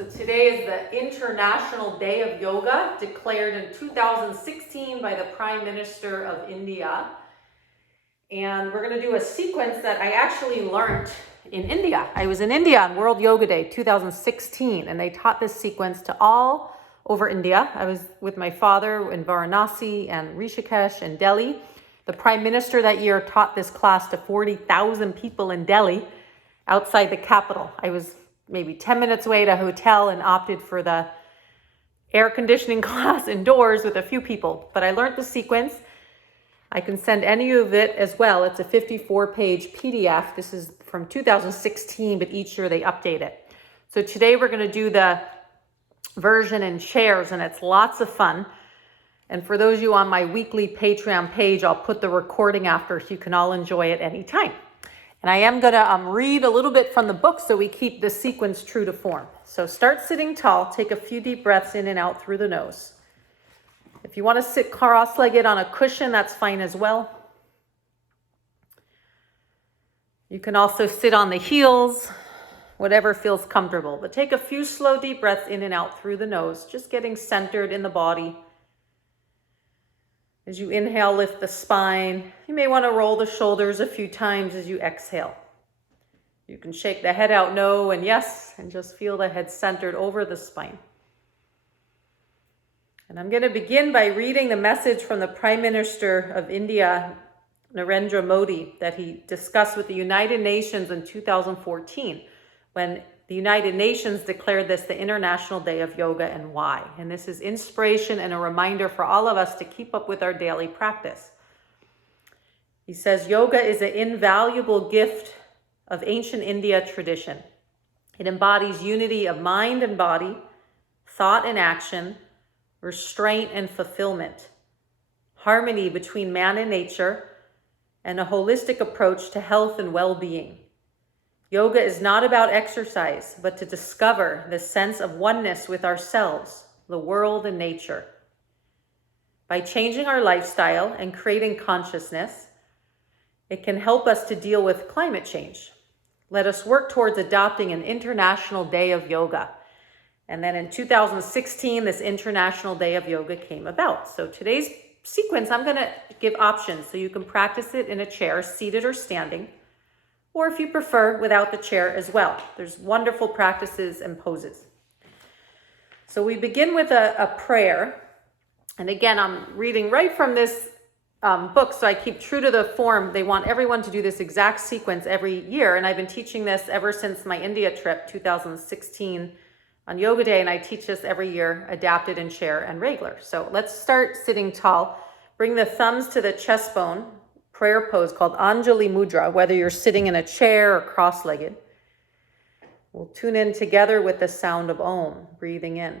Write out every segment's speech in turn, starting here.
So today is the International Day of Yoga, declared in 2016 by the Prime Minister of India. And we're going to do a sequence that I actually learned in India. I was in India on World Yoga Day 2016, and they taught this sequence to all over India. I was with my father in Varanasi and Rishikesh and Delhi. The Prime Minister that year taught this class to 40,000 people in Delhi outside the capital. I was maybe 10 minutes away to a hotel and opted for the air conditioning class indoors with a few people. But I learned the sequence. I can send any of it as well. It's a 54-page PDF. This is from 2016, but each year they update it. So today we're going to do the version in chairs, and it's lots of fun. And for those of you on my weekly Patreon page, I'll put the recording after so you can all enjoy it anytime. And I am going to read a little bit from the book so we keep the sequence true to form. So start sitting tall. Take a few deep breaths in and out through the nose. If you want to sit cross-legged on a cushion, that's fine as well. You can also sit on the heels, whatever feels comfortable. But take a few slow deep breaths in and out through the nose, just getting centered in the body. As you inhale, lift the spine. You may want to roll the shoulders a few times as you exhale. You can shake the head out no and yes, and just feel the head centered over the spine. And I'm going to begin by reading the message from the Prime Minister of India, Narendra Modi, that he discussed with the United Nations in 2014, when the United Nations declared this the International Day of Yoga, and why. And this is inspiration and a reminder for all of us to keep up with our daily practice. He says, yoga is an invaluable gift of ancient India tradition. It embodies unity of mind and body, thought and action, restraint and fulfillment, harmony between man and nature, and a holistic approach to health and well-being. Yoga is not about exercise, but to discover the sense of oneness with ourselves, the world, and nature. By changing our lifestyle and creating consciousness, it can help us to deal with climate change. Let us work towards adopting an International Day of Yoga. And then in 2016, this International Day of Yoga came about. So today's sequence, I'm going to give options so you can practice it in a chair, seated or standing, or if you prefer, without the chair as well. There's wonderful practices and poses. So we begin with a prayer. And again, I'm reading right from this book, so I keep true to the form. They want everyone to do this exact sequence every year. And I've been teaching this ever since my India trip, 2016, on Yoga Day. And I teach this every year, adapted in chair and regular. So let's start sitting tall. Bring the thumbs to the chest bone. Prayer pose called Anjali Mudra, whether you're sitting in a chair or cross-legged. We'll tune in together with the sound of Om, breathing in.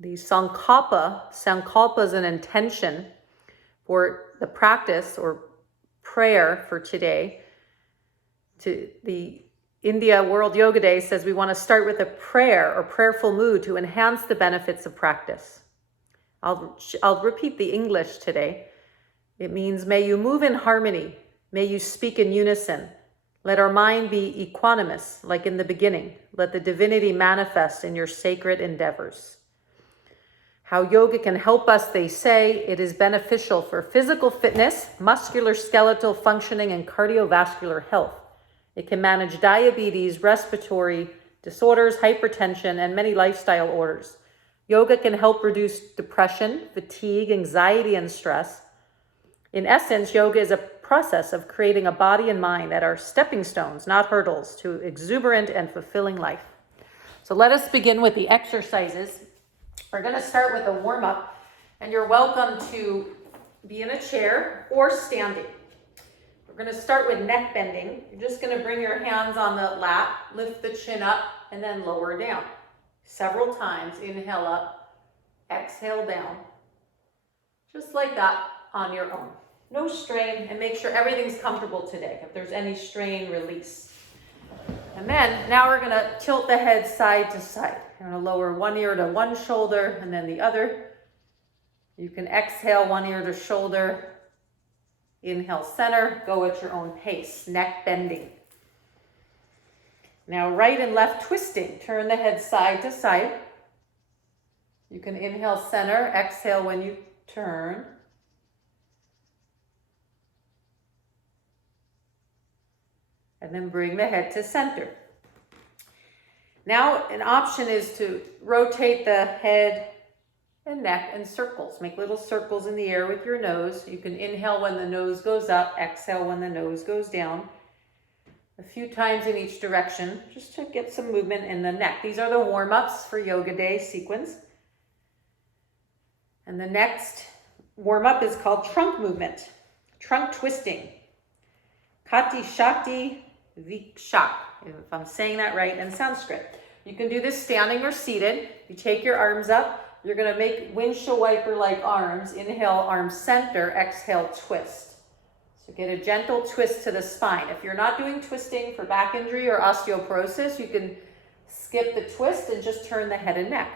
The Sankalpa is an intention for the practice or prayer for today. To the India World Yoga Day says we want to start with a prayer or prayerful mood to enhance the benefits of practice. I'll repeat the English today. It means, may you move in harmony. May you speak in unison. Let our mind be equanimous, like in the beginning. Let the divinity manifest in your sacred endeavors. How yoga can help us, they say, it is beneficial for physical fitness, musculoskeletal functioning, and cardiovascular health. It can manage diabetes, respiratory disorders, hypertension, and many lifestyle orders. Yoga can help reduce depression, fatigue, anxiety, and stress. In essence, yoga is a process of creating a body and mind that are stepping stones, not hurdles, to exuberant and fulfilling life. So let us begin with the exercises. We're going to start with a warm-up, and you're welcome to be in a chair or standing. We're going to start with neck bending. You're just going to bring your hands on the lap, lift the chin up, and then lower down. Several times. Inhale up, exhale down. Just like that on your own. No strain, and make sure everything's comfortable today. If there's any strain, release. And then now we're going to tilt the head side to side. You're going to lower one ear to one shoulder and then the other. You can exhale one ear to shoulder. Inhale, center. Go at your own pace. Neck bending. Now right and left twisting. Turn the head side to side. You can inhale, center. Exhale when you turn. And then bring the head to center. Now an option is to rotate the head and neck in circles. Make little circles in the air with your nose. You can inhale when the nose goes up, exhale when the nose goes down. A few times in each direction, just to get some movement in the neck. These are the warm-ups for Yoga Day sequence. And the next warm-up is called trunk movement, trunk twisting. Kati Shakti Vikshak, if I'm saying that right in Sanskrit. You can do this standing or seated. You take your arms up. You're going to make windshield wiper-like arms. Inhale, arms center. Exhale, twist. So get a gentle twist to the spine. If you're not doing twisting for back injury or osteoporosis, you can skip the twist and just turn the head and neck.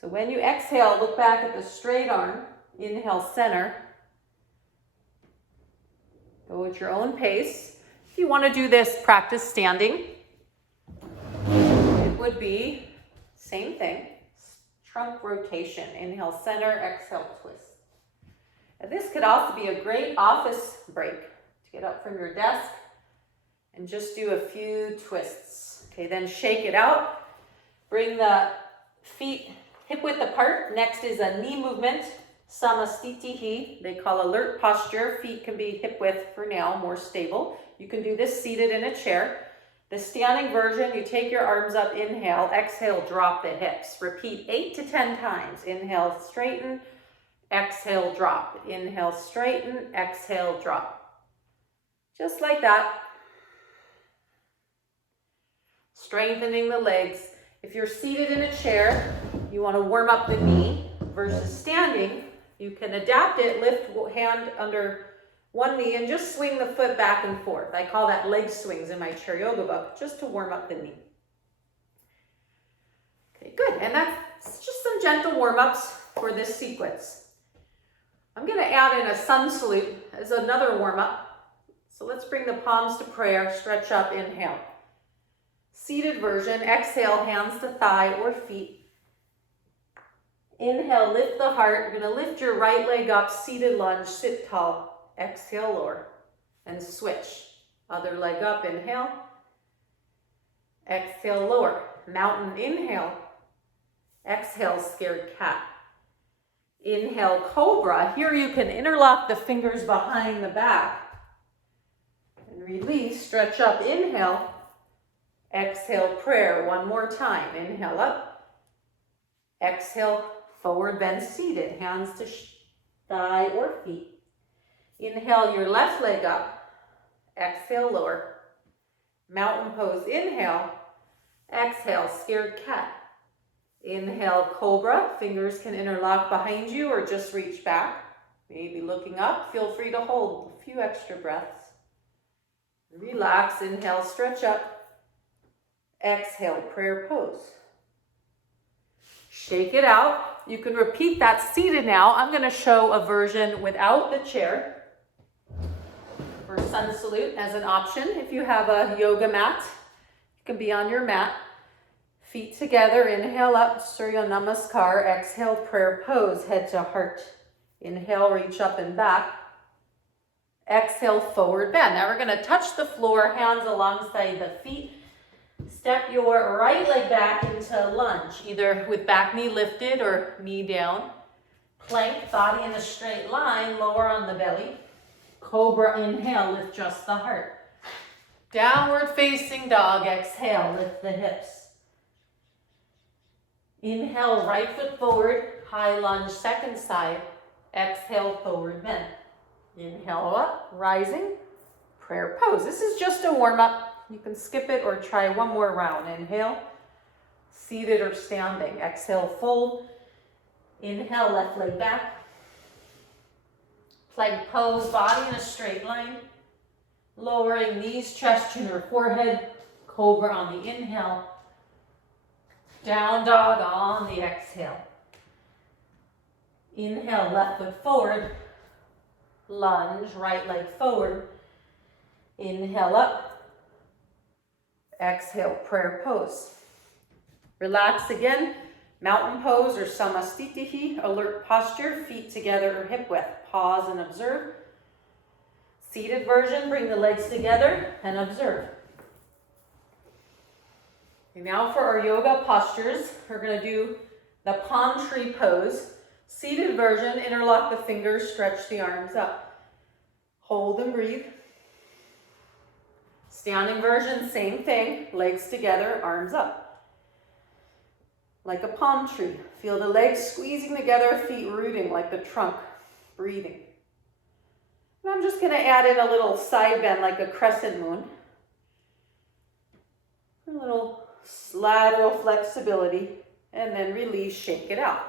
So when you exhale, look back at the straight arm. Inhale, center. Go at your own pace. If you want to do this, practice standing. It would be same thing. Trunk rotation. Inhale, center. Exhale, twist. And this could also be a great office break to get up from your desk and just do a few twists. Okay, then shake it out. Bring the feet hip width apart. Next is a knee movement. Samastitihi, they call alert posture. Feet can be hip width for now, more stable. You can do this seated in a chair. The standing version, you take your arms up, inhale, exhale, drop the hips. Repeat 8 to 10 times. Inhale, straighten, exhale, drop. Inhale, straighten, exhale, drop. Just like that. Strengthening the legs. If you're seated in a chair, you want to warm up the knee versus standing. You can adapt it, lift hand under one knee and just swing the foot back and forth. I call that leg swings in my chair yoga book, just to warm up the knee. Okay, good. And that's just some gentle warm-ups for this sequence. I'm going to add in a sun salute as another warm-up. So let's bring the palms to prayer, stretch up, inhale. Seated version, exhale, hands to thigh or feet. Inhale, lift the heart. You're going to lift your right leg up, seated lunge, sit tall. Exhale, lower, and switch. Other leg up, inhale. Exhale, lower. Mountain, inhale. Exhale, scared cat. Inhale, cobra. Here you can interlock the fingers behind the back. And release, stretch up, inhale. Exhale, prayer. One more time. Inhale up. Exhale, forward bend seated. Hands to thigh or feet. Inhale your left leg up. Exhale, lower. Mountain pose, inhale. Exhale, scared cat. Inhale, cobra. Fingers can interlock behind you or just reach back. Maybe looking up. Feel free to hold a few extra breaths. Relax, inhale, stretch up. Exhale, prayer pose. Shake it out. You can repeat that seated now. I'm going to show a version without the chair for sun salute as an option. If you have a yoga mat, you can be on your mat. Feet together, inhale up, Surya Namaskar. Exhale, prayer pose, head to heart. Inhale, reach up and back. Exhale, forward bend. Now we're going to touch the floor, hands alongside the feet. Step your right leg back into lunge, either with back knee lifted or knee down. Plank, body in a straight line, lower on the belly. Cobra, inhale, lift just the heart. Downward facing dog, exhale, lift the hips. Inhale, right foot forward, high lunge, second side. Exhale, forward bend. Inhale up, rising, prayer pose. This is just a warm-up. You can skip it or try one more round. Inhale, seated or standing. Exhale, fold. Inhale, left leg back. Plank pose, body in a straight line. Lowering knees, chest, chin, or forehead. Cobra on the inhale. Down dog on the exhale. Inhale, left foot forward. Lunge, right leg forward. Inhale up. Exhale, prayer pose. Relax again. Mountain pose or samastitihi, alert posture, feet together or hip width. Pause and observe. Seated version, bring the legs together and observe. Okay, now for our yoga postures, we're going to do the palm tree pose. Seated version, interlock the fingers, stretch the arms up. Hold and breathe. Standing version, same thing, legs together, arms up. Like a palm tree. Feel the legs squeezing together, feet rooting like the trunk, breathing. And I'm just going to add in a little side bend like a crescent moon. A little lateral flexibility, and then release, shake it out.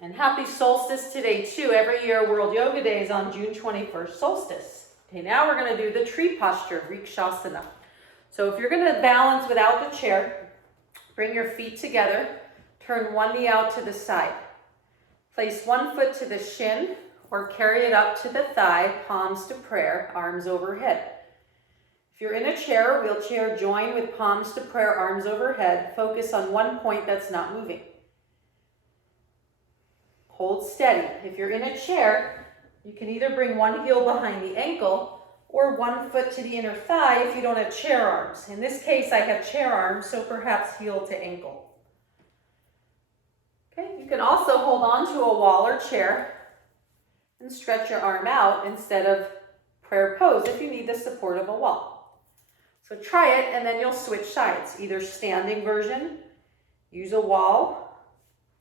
And happy solstice today too. Every year World Yoga Day is on June 21st, solstice. Okay, now we're going to do the tree posture, Vrikshasana. So if you're going to balance without the chair, bring your feet together, turn one knee out to the side. Place one foot to the shin or carry it up to the thigh, palms to prayer, arms overhead. If you're in a chair or wheelchair, join with palms to prayer, arms overhead. Focus on one point that's not moving. Hold steady. If you're in a chair, you can either bring one heel behind the ankle or one foot to the inner thigh if you don't have chair arms. In this case, I have chair arms, so perhaps heel to ankle. Okay, you can also hold on to a wall or chair and stretch your arm out instead of prayer pose if you need the support of a wall. So try it and then you'll switch sides, either standing version, use a wall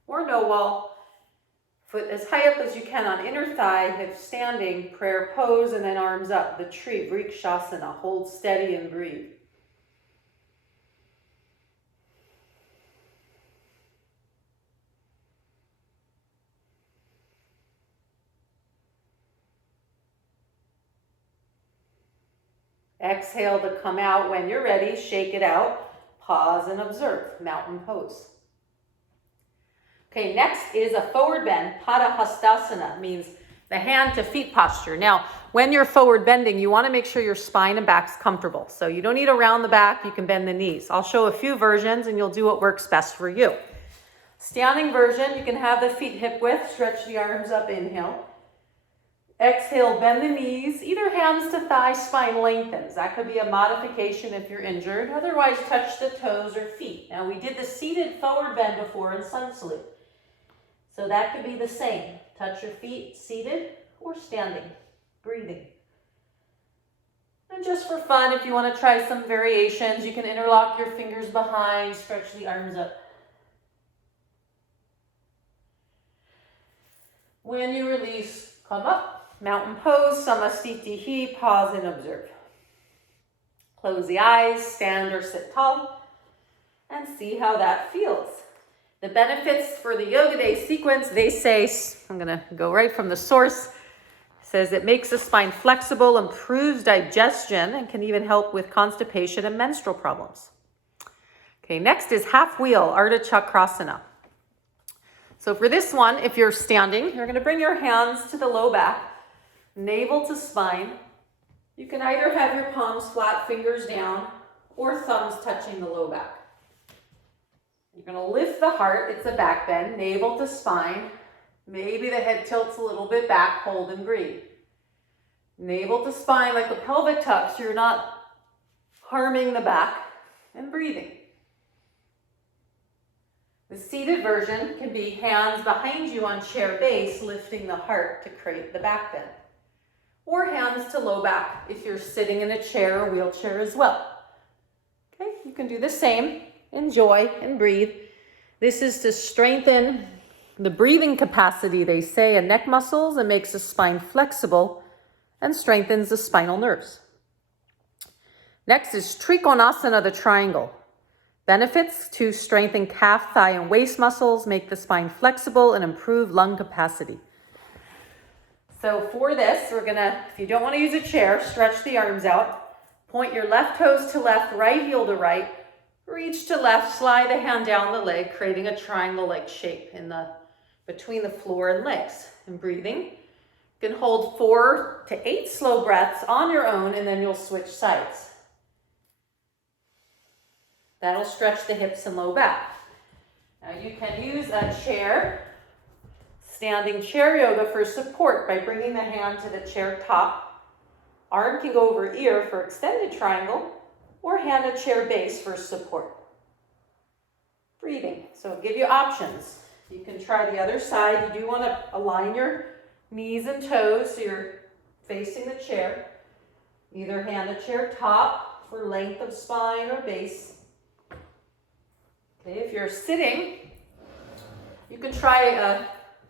or no wall. Foot as high up as you can on inner thigh, hip standing, prayer pose, and then arms up, the tree, Vrikshasana. Hold steady and breathe. Exhale to come out. When you're ready, shake it out. Pause and observe, mountain pose. Okay, next is a forward bend, Padahastasana, means the hand to feet posture. Now, when you're forward bending, you want to make sure your spine and back's comfortable. So you don't need to round the back, you can bend the knees. I'll show a few versions and you'll do what works best for you. Standing version, you can have the feet hip width, stretch the arms up, inhale. Exhale, bend the knees, either hands to thigh, spine lengthens. That could be a modification if you're injured. Otherwise, touch the toes or feet. Now, we did the seated forward bend before in sun salute. So that could be the same. Touch your feet seated or standing, breathing. And just for fun, if you want to try some variations, you can interlock your fingers behind, stretch the arms up. When you release, come up. Mountain pose, samastitihi, pause and observe. Close the eyes, stand or sit tall, and see how that feels. The benefits for the Yoga Day sequence, they say, I'm going to go right from the source, says it makes the spine flexible, improves digestion, and can even help with constipation and menstrual problems. Okay, next is half wheel, Ardha Chakrasana. So for this one, if you're standing, you're going to bring your hands to the low back, navel to spine. You can either have your palms flat, fingers down, or thumbs touching the low back. You're going to lift the heart, it's a back bend, navel to spine. Maybe the head tilts a little bit back, hold and breathe. Navel to spine like a pelvic tuck, so you're not harming the back, and breathing. The seated version can be hands behind you on chair base, lifting the heart to create the back bend. Or hands to low back if you're sitting in a chair or wheelchair as well. Okay, you can do the same. Enjoy and breathe. This is to strengthen the breathing capacity, they say, and neck muscles, and makes the spine flexible and strengthens the spinal nerves. Next is Trikonasana, the triangle. Benefits to strengthen calf, thigh, and waist muscles, make the spine flexible, and improve lung capacity. So for this, we're gonna, if you don't want to use a chair, stretch the arms out. Point your left toes to left, right heel to right. Reach to left, slide the hand down the leg, creating a triangle-like shape in the between the floor and legs. And breathing, you can hold 4 to 8 slow breaths on your own, and then you'll switch sides. That'll stretch the hips and low back. Now you can use a chair, standing chair yoga for support by bringing the hand to the chair top. Arm can go over ear for extended triangle, or hand at chair base for support. Breathing, so I'll give you options. You can try the other side. You do want to align your knees and toes so you're facing the chair. Either hand at chair top for length of spine or base. Okay, if you're sitting, you can try a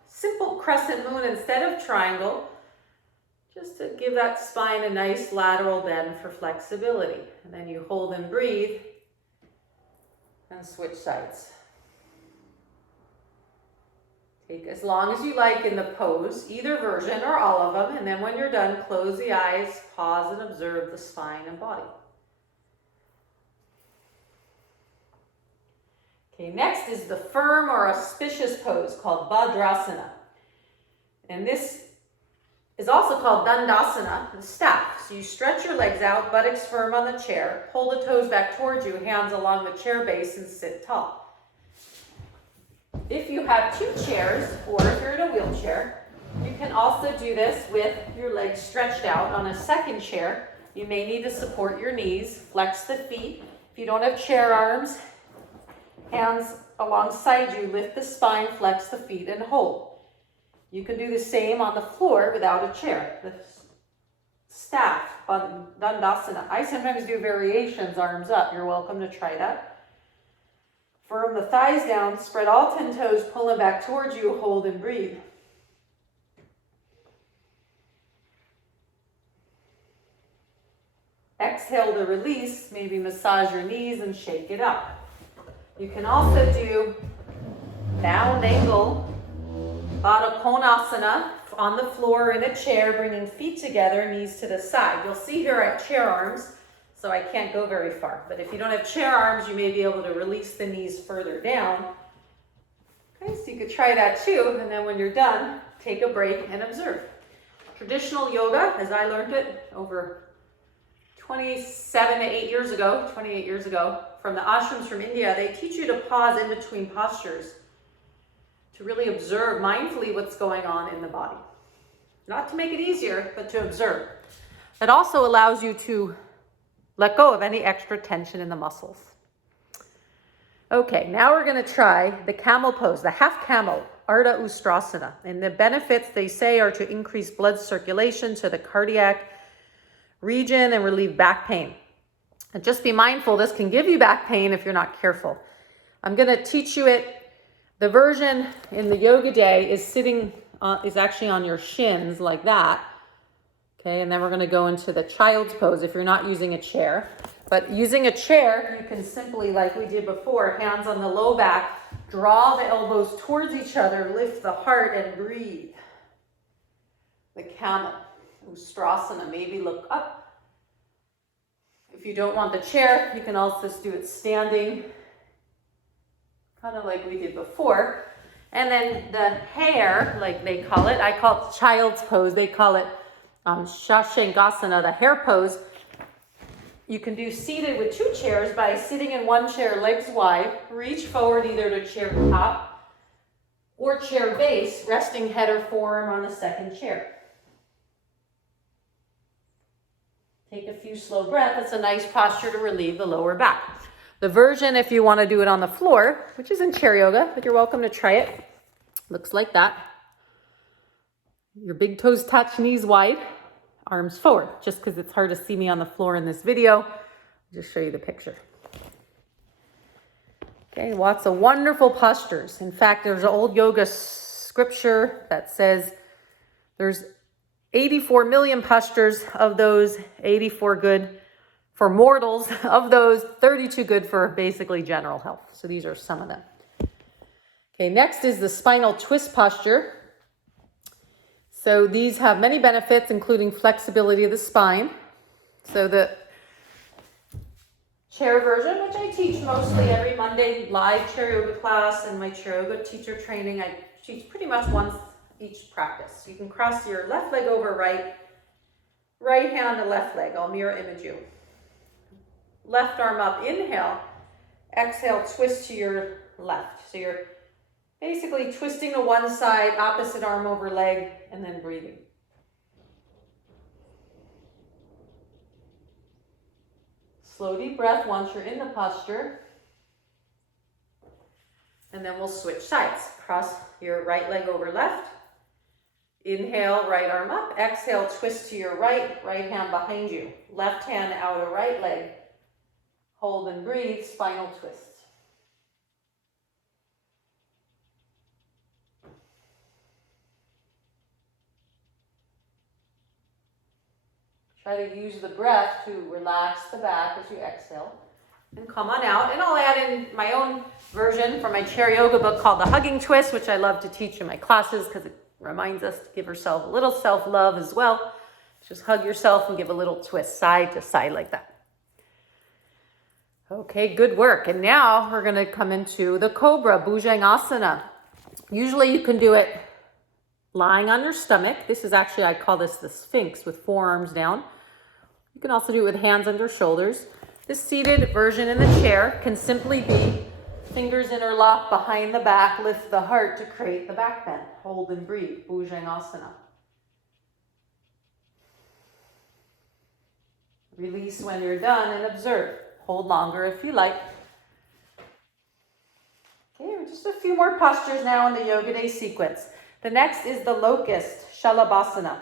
simple crescent moon instead of triangle, just to give that spine a nice lateral bend for flexibility. And then you hold and breathe and switch sides. Take as long as you like in the pose, either version or all of them, and then when you're done, close the eyes, pause and observe the spine and body. Okay, next is the firm or auspicious pose called Bhadrasana. And this is also called Dandasana, the staff. So you stretch your legs out, buttocks firm on the chair, pull the toes back towards you, hands along the chair base, and sit tall. If you have 2 chairs, or if you're in a wheelchair, you can also do this with your legs stretched out on a second chair. You may need to support your knees, flex the feet. If you don't have chair arms, hands alongside you, lift the spine, flex the feet, and hold. You can do the same on the floor without a chair. The staff, Dandasana. I sometimes do variations, arms up. You're welcome to try that. Firm the thighs down, spread all 10 toes, pull them back towards you, hold and breathe. Exhale to release, maybe massage your knees and shake it up. You can also do bound angle Baddha Konasana on the floor in a chair, bringing feet together, knees to the side. You'll see here I have chair arms, so I can't go very far. But if you don't have chair arms, you may be able to release the knees further down. Okay, so you could try that too, and then when you're done, take a break and observe. Traditional yoga, as I learned it over 28 years ago, from the ashrams from India, they teach you to pause in between postures to really observe mindfully what's going on in the body. Not to make it easier, but to observe. It also allows you to let go of any extra tension in the muscles. Okay, now we're going to try the camel pose, the half camel, Ardha Ustrasana. And the benefits, they say, are to increase blood circulation to the cardiac region and relieve back pain. And just be mindful, this can give you back pain if you're not careful. I'm going to teach you it. The version in the yoga day is actually on your shins like that. Okay, and then we're going to go into the child's pose if you're not using a chair. But using a chair, you can simply, like we did before, hands on the low back, draw the elbows towards each other, lift the heart and breathe. The camel, Ustrasana, maybe look up. If you don't want the chair, you can also just do it standing, kind of like we did before. And then the hare, like they call it, I call it child's pose, they call it Shashangasana, the hare pose. You can do seated with 2 chairs by sitting in one chair, legs wide, reach forward either to chair top or chair base, resting head or forearm on the second chair. Take a few slow breaths. It's a nice posture to relieve the lower back. The version, if you want to do it on the floor, which is in chair yoga, but you're welcome to try it, looks like that. Your big toes touch, knees wide, arms forward. Just because it's hard to see me on the floor in this video, I'll just show you the picture. Okay, lots of wonderful postures. In fact, there's an old yoga scripture that says there's 84 million postures. Of those, 84 good for mortals. Of those, 32 good for basically general health. So these are some of them. Okay, next is the spinal twist posture. So these have many benefits, including flexibility of the spine. So the chair version, which I teach mostly every Monday live chair yoga class, and my chair yoga teacher training. I teach pretty much once each practice. You can cross your left leg over right hand to left leg. I'll mirror image you. Left arm up, inhale. Exhale, twist to your left. So you're basically twisting to one side, opposite arm over leg, and then breathing. Slow deep breath once you're in the posture. And then we'll switch sides. Cross your right leg over left. Inhale, right arm up. Exhale, twist to your right hand behind you. Left hand outer right leg. Hold and breathe, spinal twist. Try to use the breath to relax the back as you exhale. And come on out. And I'll add in my own version from my chair yoga book called The Hugging Twist, which I love to teach in my classes because it reminds us to give ourselves a little self-love as well. Just hug yourself and give a little twist side to side like that. Okay, good work. And now we're going to come into the Cobra, Bhujangasana. Usually you can do it lying on your stomach. This is actually, I call this the Sphinx with forearms down. You can also do it with hands under shoulders. This seated version in the chair can simply be fingers interlock behind the back, lift the heart to create the back bend. Hold and breathe, Bhujangasana. Release when you're done and observe. Hold longer if you like. Okay, just a few more postures now in the Yoga Day sequence. The next is the Locust, Shalabhasana.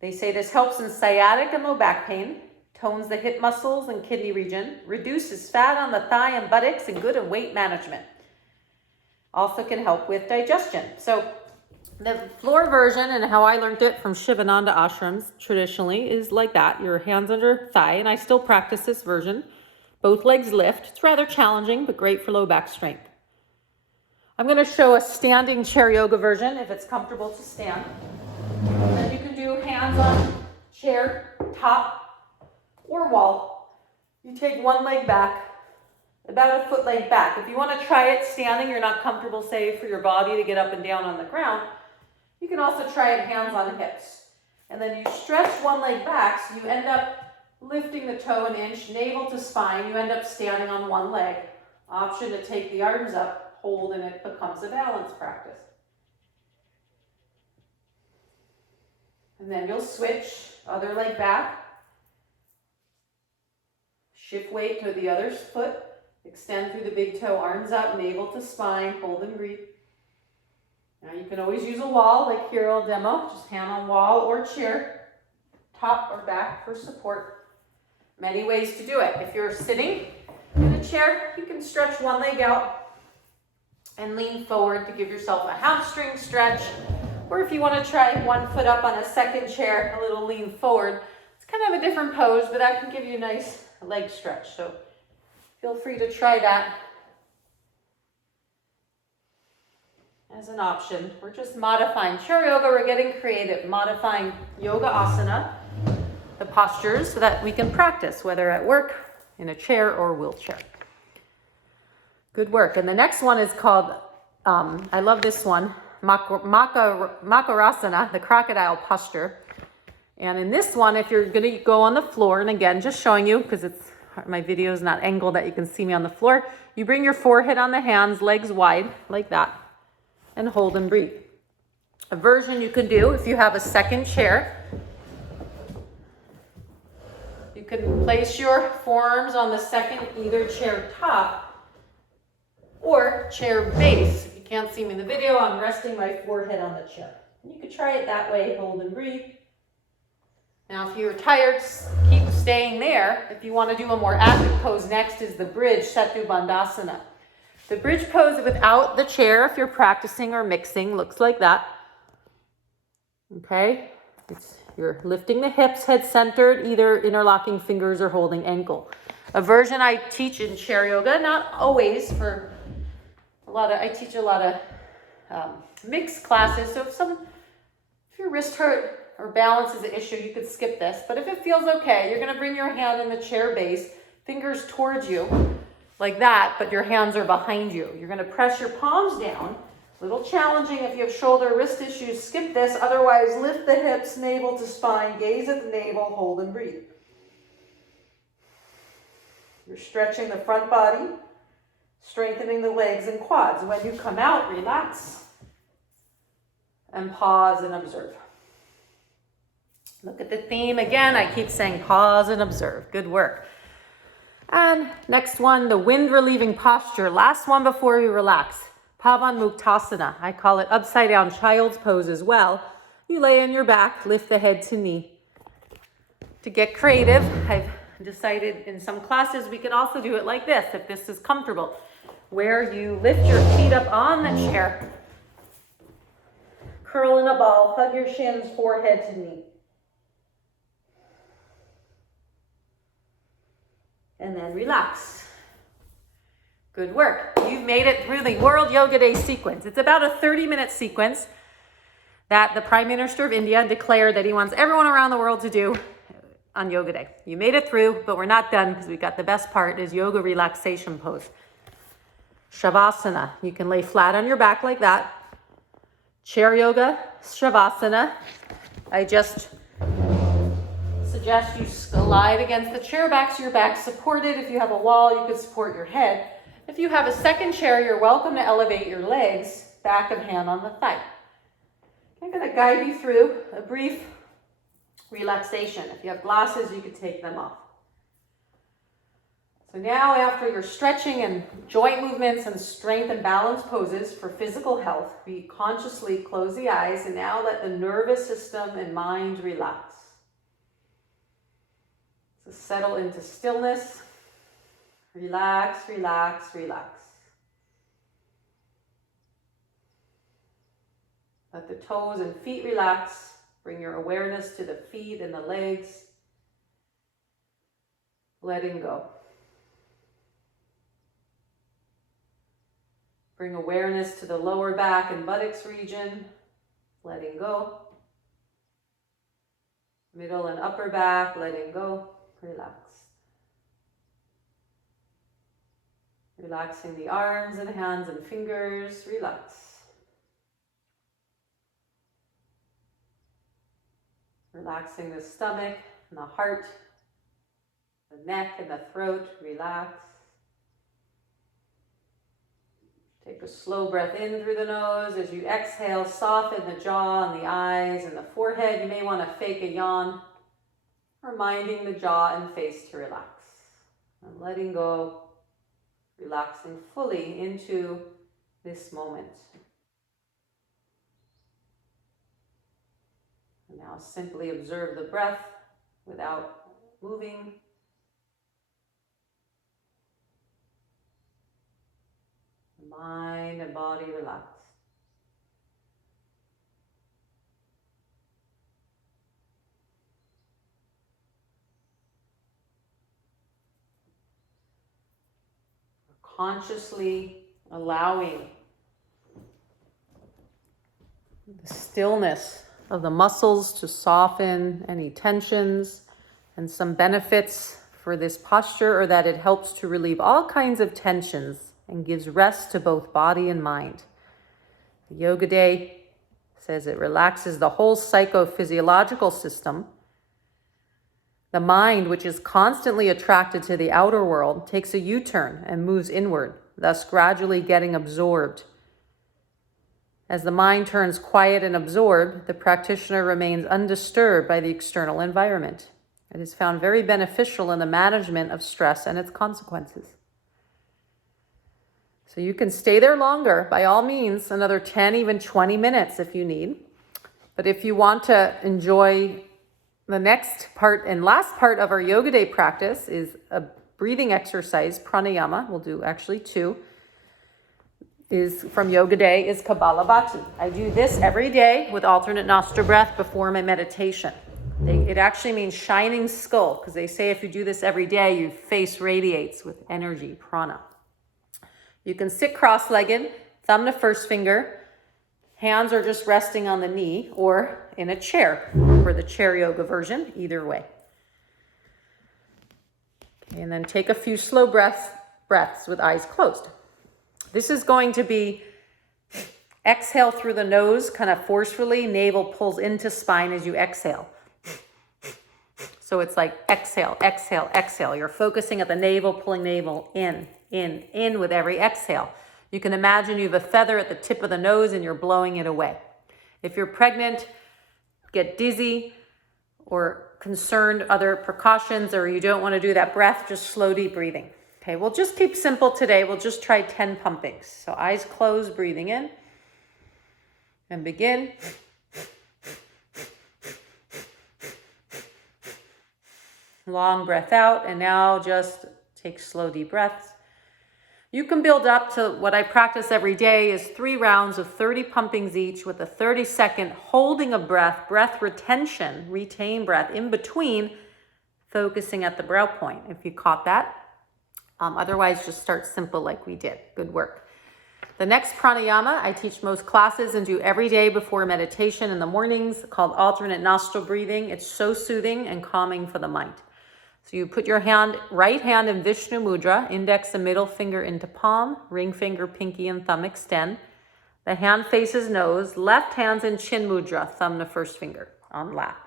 They say this helps in sciatic and low back pain, tones the hip muscles and kidney region, reduces fat on the thigh and buttocks, and good in weight management. Also can help with digestion. So the floor version, and how I learned it from Shivananda ashrams traditionally, is like that. Your hands under thigh, and I still practice this version. Both legs lift. It's rather challenging, but great for low back strength. I'm going to show a standing chair yoga version if it's comfortable to stand. Then you can do hands on chair, top, or wall. You take one leg back, about a foot length back. If you want to try it standing, you're not comfortable, say, for your body to get up and down on the ground, you can also try it hands on hips. And then you stretch one leg back, so you end up lifting the toe an inch, navel to spine. You end up standing on one leg. Option to take the arms up, hold, and it becomes a balance practice. And then you'll switch, other leg back. Shift weight to the other foot. Extend through the big toe, arms up, navel to spine, hold and breathe. Now you can always use a wall, like here I'll demo, just hand on wall or chair, top or back for support. Many ways to do it. If you're sitting in a chair, you can stretch one leg out and lean forward to give yourself a hamstring stretch. Or if you want to try one foot up on a second chair, a little lean forward. It's kind of a different pose, but that can give you a nice leg stretch. So feel free to try that as an option. We're just modifying chair yoga. We're getting creative, modifying yoga asana, the postures, so that we can practice, whether at work, in a chair, or wheelchair. Good work. And the next one is called, I love this one, Makarasana, the crocodile posture. And in this one, if you're going to go on the floor, and again, just showing you, because my video is not angled that you can see me on the floor, you bring your forehead on the hands, legs wide, like that, and hold and breathe. A version you can do if you have a second chair. You can place your forearms on the second either chair top or chair base. If you can't see me in the video, I'm resting my forehead on the chair. And you could try it that way, hold and breathe. Now, if you're tired, keep staying there. If you want to do a more active pose, next is the bridge, Setu Bandhasana. The bridge pose without the chair, if you're practicing or mixing, looks like that. Okay, you're lifting the hips, head centered, either interlocking fingers or holding ankle. A version I teach in chair yoga, not always, for I teach a lot of mixed classes. So if your wrist hurt or balance is an issue, you could skip this. But if it feels okay, you're going to bring your hand in the chair base, fingers towards you like that, but your hands are behind you. You're going to press your palms down. A little challenging if you have shoulder, wrist issues, skip this. Otherwise, lift the hips, navel to spine, gaze at the navel, hold and breathe. You're stretching the front body, strengthening the legs and quads. When you come out, relax and pause and observe. Look at the theme again. I keep saying pause and observe. Good work. And next one, the wind relieving posture. Last one before you relax. Pavanmuktasana. I call it upside down child's pose as well. You lay on your back, lift the head to knee. To get creative, I've decided in some classes we can also do it like this if this is comfortable, where you lift your feet up on the chair, curl in a ball, hug your shins, forehead to knee. And then relax. Good work. You've made it through the World Yoga Day sequence. It's about a 30-minute sequence that the Prime Minister of India declared that he wants everyone around the world to do on Yoga Day. You made it through, but we're not done because we got the best part is yoga relaxation pose. Shavasana. You can lay flat on your back like that. Chair yoga, Shavasana. I just suggest you slide against the chair back so your back's supported. If you have a wall, you could support your head. If you have a second chair, you're welcome to elevate your legs, back of hand on the thigh. I'm going to guide you through a brief relaxation. If you have glasses, you could take them off. So now after your stretching and joint movements and strength and balance poses for physical health, we consciously close the eyes and now let the nervous system and mind relax. So settle into stillness. Relax, relax, relax. Let the toes and feet relax. Bring your awareness to the feet and the legs. Letting go. Bring awareness to the lower back and buttocks region. Letting go. Middle and upper back. Letting go. Relax. Relaxing the arms and hands and fingers. Relax. Relaxing the stomach and the heart, the neck and the throat. Relax. Take a slow breath in through the nose. As you exhale, soften the jaw and the eyes and the forehead. You may want to fake a yawn, reminding the jaw and face to relax. And letting go, relaxing fully into this moment. And now simply observe the breath without moving. Mind and body relaxed. Consciously allowing the stillness of the muscles to soften any tensions, and some benefits for this posture are that it helps to relieve all kinds of tensions and gives rest to both body and mind. The Yoga Day says it relaxes the whole psychophysiological system. The mind, which is constantly attracted to the outer world, takes a U-turn and moves inward, thus gradually getting absorbed. As the mind turns quiet and absorbed, the practitioner remains undisturbed by the external environment. It is found very beneficial in the management of stress and its consequences. So you can stay there longer, by all means, another 10, even 20 minutes if you need. But if you want to enjoy the next part and last part of our Yoga Day practice is a breathing exercise, pranayama. We'll do actually two. Is from Yoga Day is Kapalabhati. I do this every day with alternate nostril breath before my meditation. It actually means shining skull, because they say if you do this every day, your face radiates with energy, prana. You can sit cross-legged, thumb to first finger. Hands are just resting on the knee or in a chair for the chair yoga version, either way. And then take a few slow breaths with eyes closed. This is going to be exhale through the nose, kind of forcefully. Navel pulls into spine as you exhale. So it's like exhale, exhale, exhale. You're focusing at the navel, pulling navel in with every exhale. You can imagine you have a feather at the tip of the nose and you're blowing it away. If you're pregnant, get dizzy, or concerned, other precautions, or you don't want to do that breath, just slow, deep breathing. Okay, we'll just keep simple today. We'll just try 10 pumpings. So eyes closed, breathing in, and begin. Long breath out, and now just take slow, deep breaths. You can build up to what I practice every day is 3 rounds of 30 pumpings each with a 30-second holding of breath retention, retain breath in between, focusing at the brow point, if you caught that. Otherwise, just start simple like we did. Good work. The next pranayama I teach most classes and do every day before meditation in the mornings, called alternate nostril breathing. It's so soothing and calming for the mind. So you put your right hand in Vishnu Mudra, index and middle finger into palm, ring finger, pinky, and thumb extend. The hand faces nose, left hand's in Chin Mudra, thumb to first finger on lap.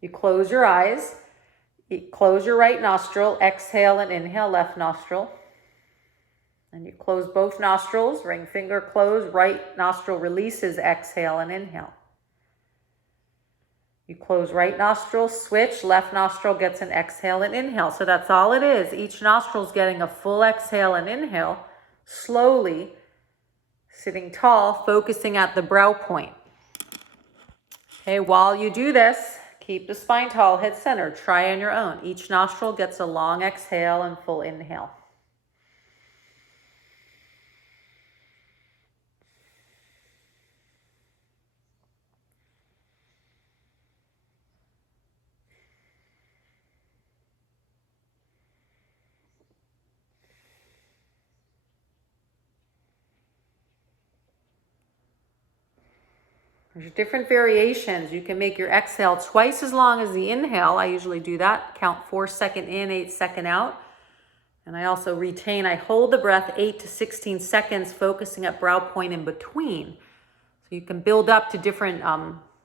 You close your eyes, close your right nostril, exhale and inhale, left nostril. And you close both nostrils, ring finger closed, right nostril releases, exhale and inhale. You close right nostril, switch, left nostril gets an exhale and inhale. So that's all it is. Each nostril is getting a full exhale and inhale, slowly, sitting tall, focusing at the brow point. Okay, while you do this, keep the spine tall, head center. Try on your own. Each nostril gets a long exhale and full inhale. There's different variations. You can make your exhale twice as long as the inhale. I usually do that. Count 4 seconds in, 8 seconds out. And I also retain, I hold the breath 8 to 16 seconds, focusing at brow point in between. So you can build up to different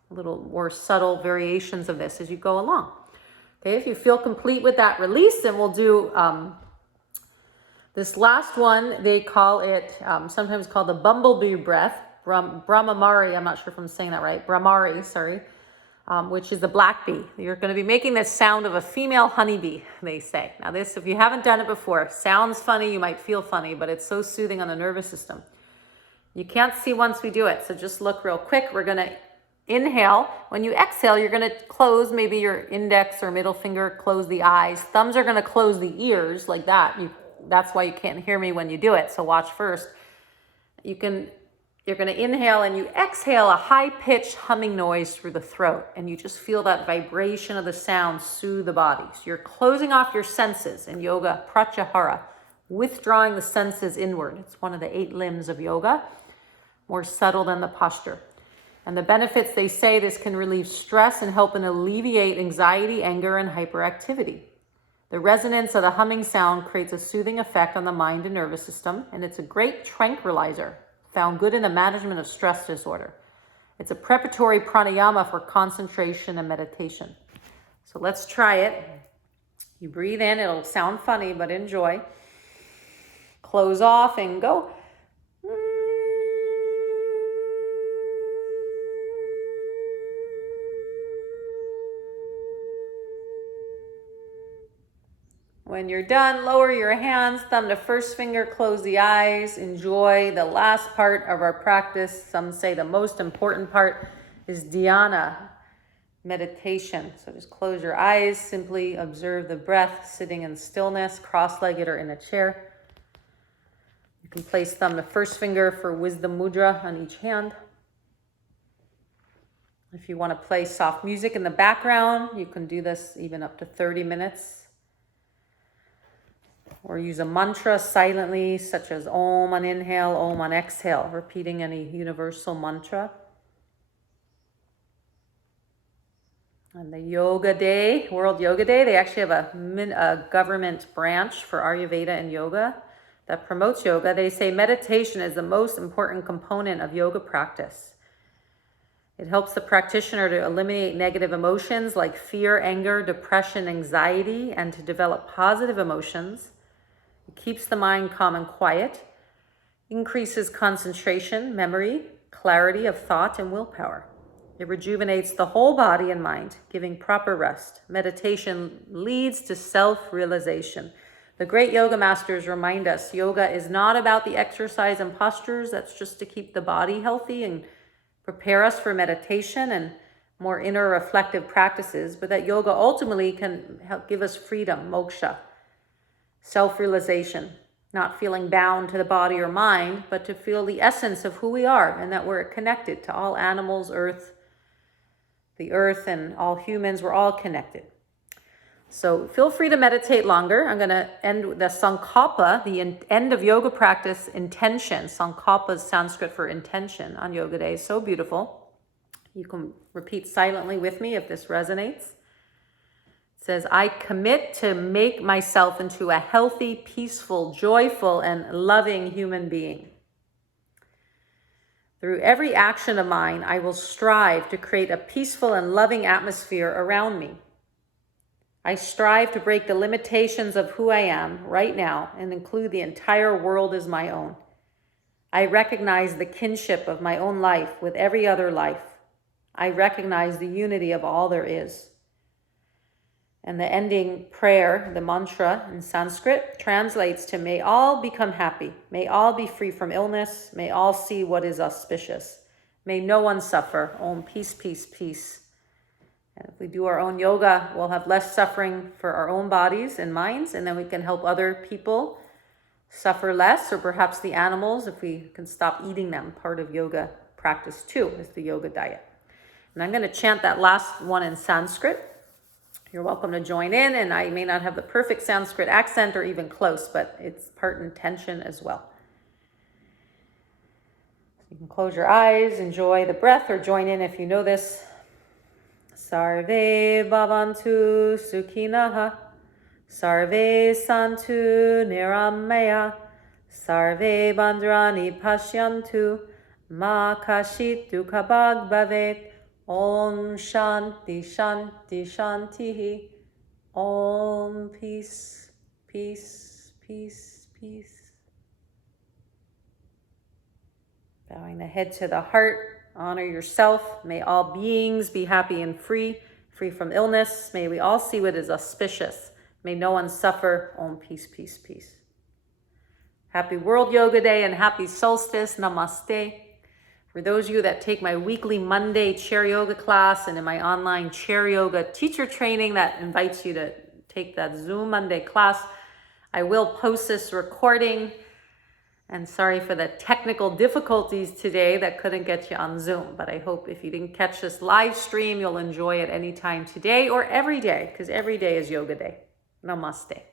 little more subtle variations of this as you go along. Okay, if you feel complete with that release, then we'll do this last one. They call it, sometimes called the bumblebee breath. Brahmamari, I'm not sure if I'm saying that right, Brahmari, sorry, which is the black bee. You're going to be making the sound of a female honeybee, they say. Now this, if you haven't done it before, sounds funny, you might feel funny, but it's so soothing on the nervous system. You can't see once we do it, so just look real quick. We're going to inhale. When you exhale, you're going to close maybe your index or middle finger, close the eyes. Thumbs are going to close the ears like that. That's why you can't hear me when you do it, so watch first. You're going to inhale and you exhale a high-pitched humming noise through the throat, and you just feel that vibration of the sound soothe the body. So you're closing off your senses in yoga, pratyahara, withdrawing the senses inward. It's one of the 8 limbs of yoga, more subtle than the posture. And the benefits, they say this can relieve stress and help and alleviate anxiety, anger, and hyperactivity. The resonance of the humming sound creates a soothing effect on the mind and nervous system, and it's a great tranquilizer, found good in the management of stress disorder. It's a preparatory pranayama for concentration and meditation. So let's try it. You breathe in, it'll sound funny, but enjoy. Close off and go. When you're done, lower your hands, thumb to first finger, close the eyes, enjoy the last part of our practice. Some say the most important part is dhyana, meditation. So just close your eyes, simply observe the breath, sitting in stillness, cross-legged or in a chair. You can place thumb to first finger for wisdom mudra on each hand. If you want to play soft music in the background, you can do this even up to 30 minutes. Or use a mantra silently, such as Om on inhale, Om on exhale, repeating any universal mantra. On the Yoga Day, World Yoga Day, they actually have a government branch for Ayurveda and yoga that promotes yoga. They say meditation is the most important component of yoga practice. It helps the practitioner to eliminate negative emotions like fear, anger, depression, anxiety, and to develop positive emotions. It keeps the mind calm and quiet, increases concentration, memory, clarity of thought, and willpower. It rejuvenates the whole body and mind, giving proper rest. Meditation leads to self-realization. The great yoga masters remind us yoga is not about the exercise and postures. That's just to keep the body healthy and prepare us for meditation and more inner reflective practices, but that yoga ultimately can help give us freedom, moksha, self-realization, not feeling bound to the body or mind, but to feel the essence of who we are and that we're connected to all animals, the earth and all humans. We're all connected. So feel free to meditate longer. I'm going to end with the Sankalpa, the end of yoga practice intention. Sankalpa is Sanskrit for intention on Yoga Day. So beautiful. You can repeat silently with me if this resonates. It says, I commit to make myself into a healthy, peaceful, joyful, and loving human being. Through every action of mine, I will strive to create a peaceful and loving atmosphere around me. I strive to break the limitations of who I am right now and include the entire world as my own. I recognize the kinship of my own life with every other life. I recognize the unity of all there is. And the ending prayer, the mantra in Sanskrit, translates to, may all become happy. May all be free from illness. May all see what is auspicious. May no one suffer. Om, peace, peace, peace. And if we do our own yoga, we'll have less suffering for our own bodies and minds, and then we can help other people suffer less, or perhaps the animals, if we can stop eating them. Part of yoga practice too is the yoga diet. And I'm going to chant that last one in Sanskrit. You're welcome to join in, and I may not have the perfect Sanskrit accent or even close, but it's part intention as well. You can close your eyes, enjoy the breath, or join in if you know this. Sarve bhavantu sukhinaha, sarve santu niramaya, sarve bandrani pashyantu, ma kashit dukhabhag bhavet. Om Shanti Shanti Shantihi. Om peace, peace, peace, peace. Bowing the head to the heart, honor yourself. May all beings be happy and free from illness. May we all see what is auspicious. May no one suffer. Om peace, peace, peace. Happy World Yoga Day and happy solstice. Namaste. For those of you that take my weekly Monday chair yoga class and in my online chair yoga teacher training that invites you to take that Zoom Monday class, I will post this recording. And sorry for the technical difficulties today that couldn't get you on Zoom. But I hope if you didn't catch this live stream, you'll enjoy it anytime today or every day, because every day is Yoga Day. Namaste.